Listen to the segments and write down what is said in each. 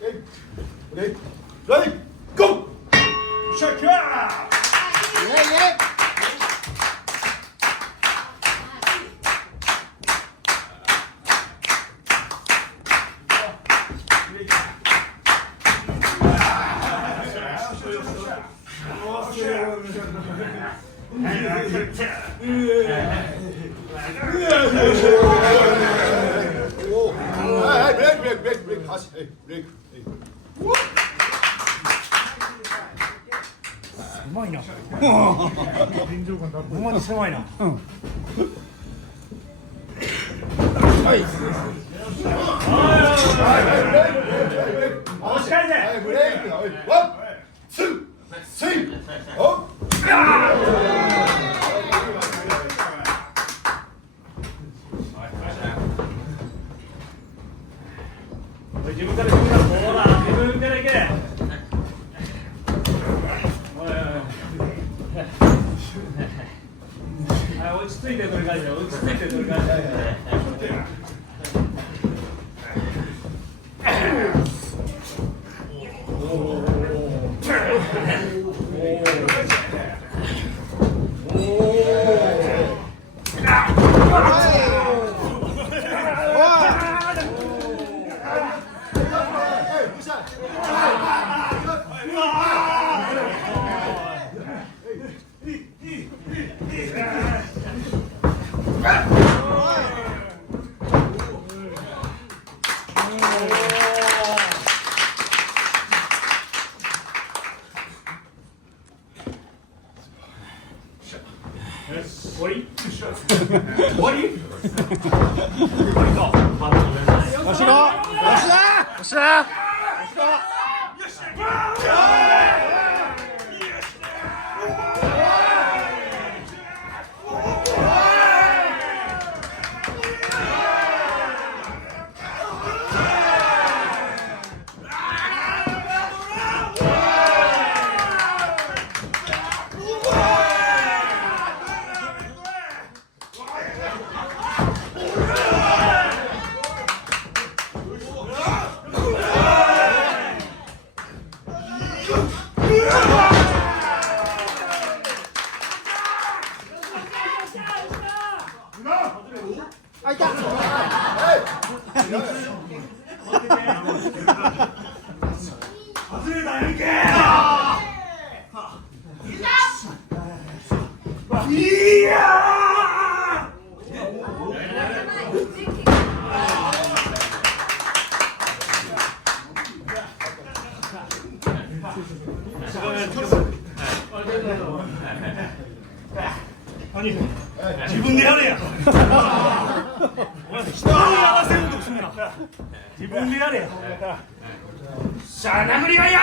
Ready? Ready? Go! Check it out! 브레이크 다시 브레이크うまいな。ほんまに狭いな。はい。押し返せ。ブレイク。ワン、ツー、スリー。自分からほら自分から行け。落ち着いて取り返して、落ち着いて取り返して。終わり？終わり？よし行こう！よしだ！よしだ！あいた。外れたやんけ。いや自分でやれや。お前人にやらせようとすんな。自分でやれや。さあ殴りがいや。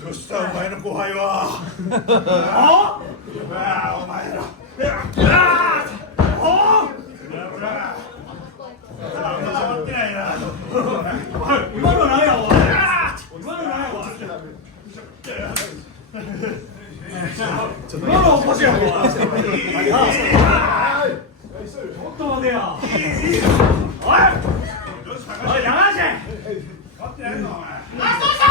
どうしたお前の後輩は。お前ら。触ってないな。今の何やおい。今の何やおい。今のおかしいやろ。ちょっと待てよ。おい。おい山梨。待ってないのお前。どうした。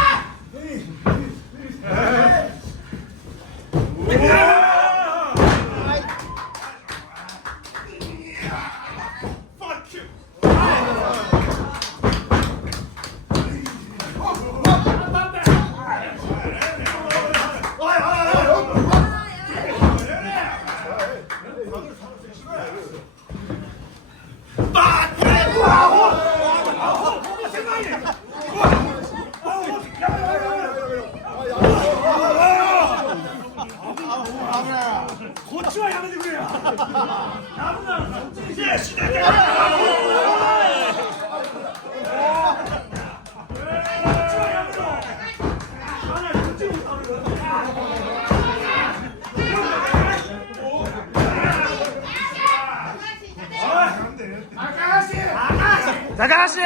Wow! こっちはやめてくれよ。なんなの、そっちにせえ、死ねて。高橋。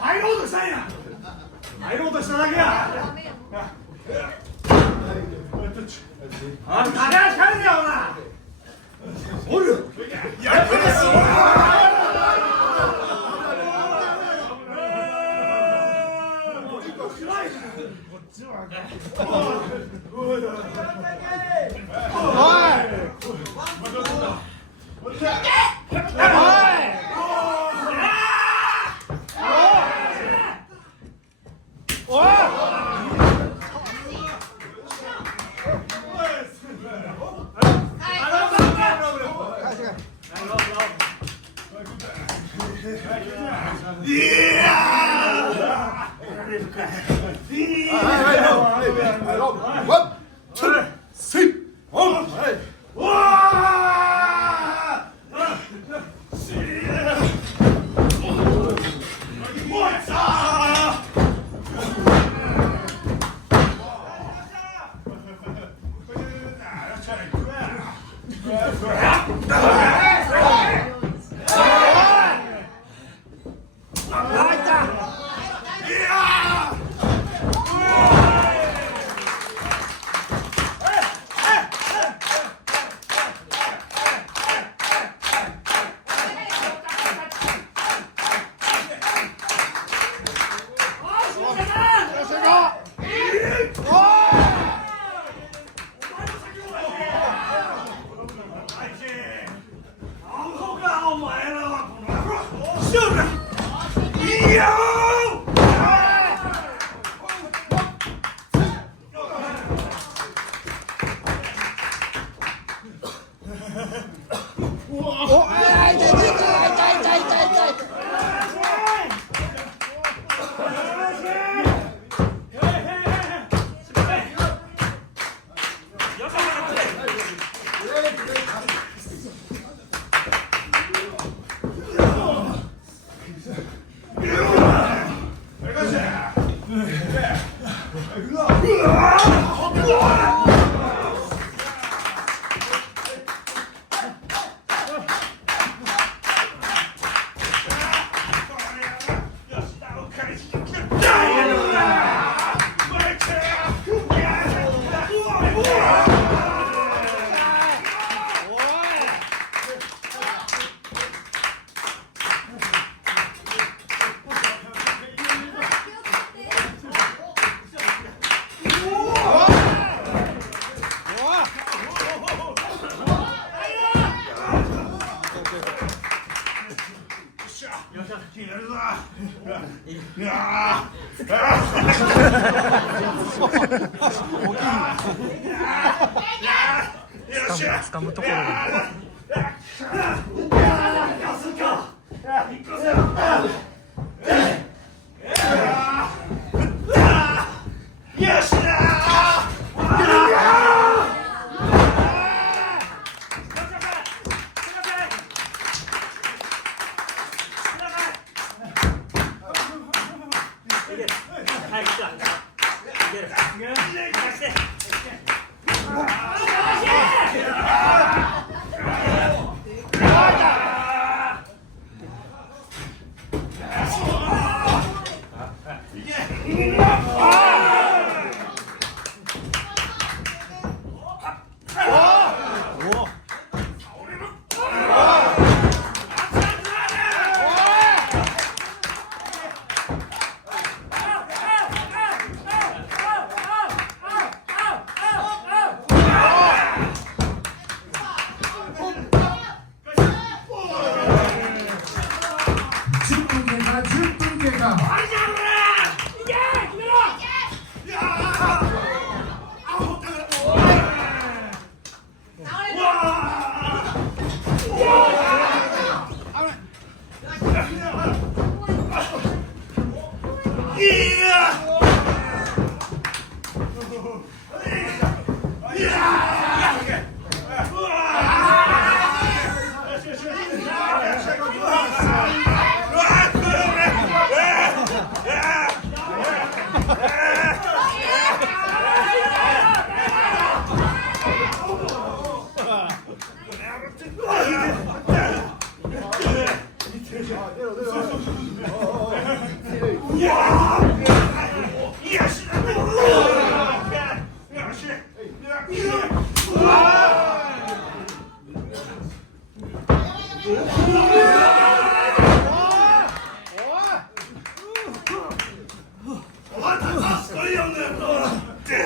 入ろうとしたんや。入ろうとしただけや。あ、高橋帰れよ、ほら。おる。やってます。掴むところが。よ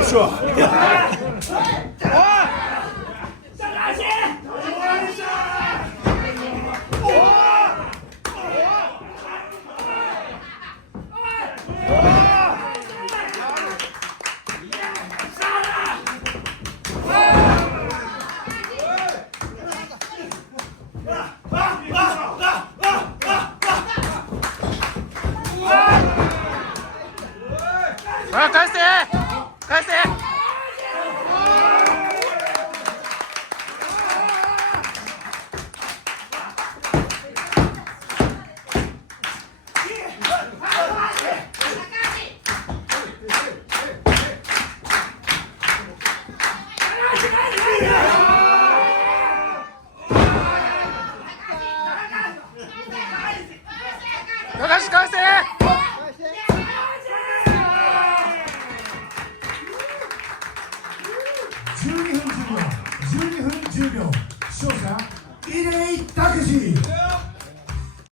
いしょ。あ、返せ返せ。高橋返せ。12分10秒勝者、入江拓司。